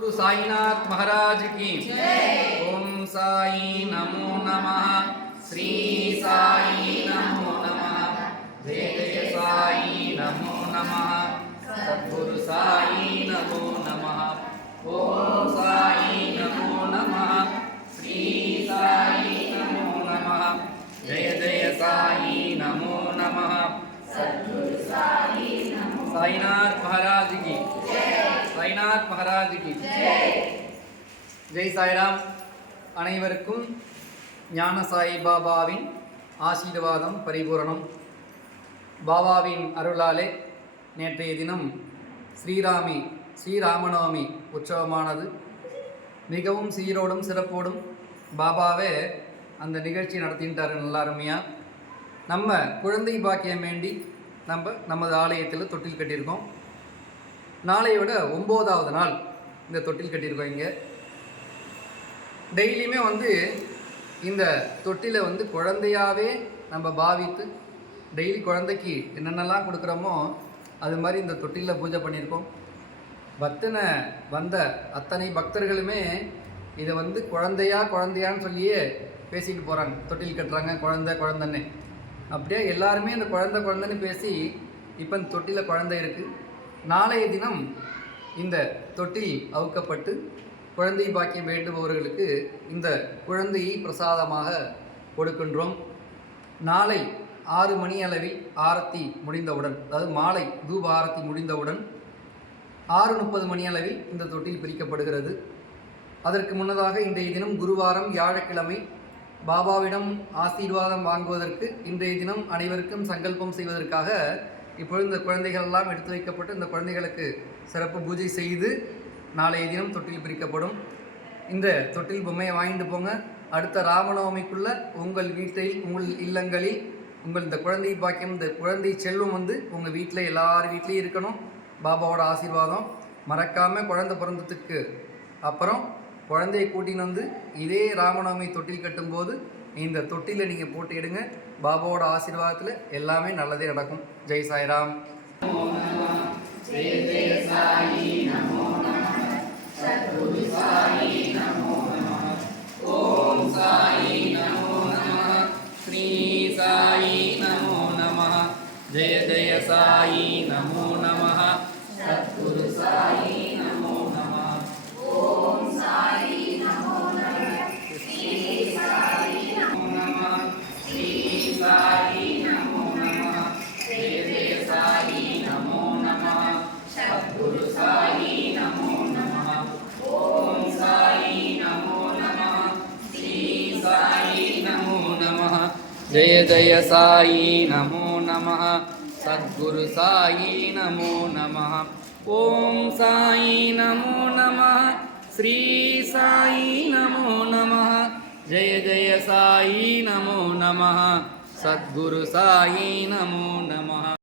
गुरु साईनाथ महाराज की ओम साई नमो नमः। श्री साई नमो नमः। जय जय साई नमो नमः। सद्गुरु साई नमो नमः। ओम साई नमो नमः। श्री साई नमो नमः। जय जय साई नमो नमः। सद्गुरु साई नमो। साईनाथ महाराज की साईनाथ महाराज की ஜெய் சாய்ராம். அனைவருக்கும் ஞான சாய் பாபாவின் ஆசீர்வாதம் பரிபூரணம். பாபாவின் அருளாலே நேற்றைய தினம் ஸ்ரீராமநவமி உற்சவமானது மிகவும் சீரோடும் சிறப்போடும் பாபாவே அந்த நிகழ்ச்சி நடத்திட்டாரு. நல்லா அருமையாக நம்ம குழந்தை பாக்கியம் வேண்டி நமது ஆலயத்தில் தொட்டில் கட்டியிருக்கோம். நாளையோட 9வது நாள் இந்த தொட்டில் கட்டியிருக்கோம். இங்கே டெய்லியுமே இந்த தொட்டிலை குழந்தையாகவே நம்ம பாவித்து டெய்லி குழந்தைக்கு என்னென்னலாம் கொடுக்குறோமோ அது மாதிரி இந்த தொட்டிலில் பூஜை பண்ணியிருக்கோம். வந்த அத்தனை பக்தர்களுமே இதை குழந்தையான்னு சொல்லியே பேசிட்டு போகிறாங்க. தொட்டில் கட்டுறாங்க, குழந்தைன்னு. அப்படியே எல்லாருமே இந்த குழந்தைன்னு பேசி இப்போ இந்த தொட்டியில் குழந்தை இருக்குது. நாளைய தினம் இந்த தொட்டில் அவுக்கப்பட்டு குழந்தை பாக்கியம் வேண்டுபவர்களுக்கு இந்த குழந்தையை பிரசாதமாக கொடுக்கின்றோம். நாளை 6 மணி அளவில் ஆரத்தி முடிந்தவுடன், அதாவது மாலை தூப ஆரத்தி முடிந்தவுடன் 6:30 மணி அளவில் இந்த தொட்டில் பிரிக்கப்படுகிறது. அதற்கு முன்னதாக இன்றைய தினம் குருவாரம் வியாழக்கிழமை பாபாவிடம் ஆசீர்வாதம் வாங்குவதற்கு இன்றைய தினம் அனைவருக்கும் சங்கல்பம் செய்வதற்காக இப்பொழுது இந்த குழந்தைகள் எல்லாம் எடுத்து வைக்கப்பட்டு இந்த குழந்தைகளுக்கு சிறப்பு பூஜை செய்து நாளைய தினம் தொட்டில் பிரிக்கப்படும். இந்த தொட்டில் பொம்மையை வாங்கிட்டு போங்க. அடுத்த ராமநவமிக்குள்ளே உங்கள் வீட்டில், உங்கள் இல்லங்களில் இந்த குழந்தை பாக்கியம், இந்த குழந்தை செல்வம் உங்கள் வீட்டில் எல்லார் வீட்லேயும் இருக்கணும். பாபாவோட ஆசீர்வாதம் மறக்காமல் குழந்தை பிறந்ததுக்கு அப்புறம் குழந்தையை கூட்டின்னு இதே ராமநவமி தொட்டில் கட்டும்போது இந்த தொட்டிலை நீங்கள் போட்டு எடுங்க. பாபாவோட ஆசீர்வாதத்தில் எல்லாமே நல்லதே நடக்கும். ஜெய் சாய்ராம். सद्गुरु साई नमो नमः। ओम साई नमो नमः। श्री साई नमो नमः। जय जय साई नमो नमः। सद्गुरु साई नमो नमः। ओम साई नमो नमः। श्री साई नमो नमः। श्री साई नमो नमः। जय जय साई नमो नमः। सद्गुरु साई नमो नमः। ओम साई नमो नमः। श्री साई नमो नमः। जय जय साई नमो नमः। सद्गुरु साई नमो नमः। ओम साई नमो नमः। श्री साई नमो नमः। जय जय साई नमो नमः। सद्गुरु साई नमो नमः।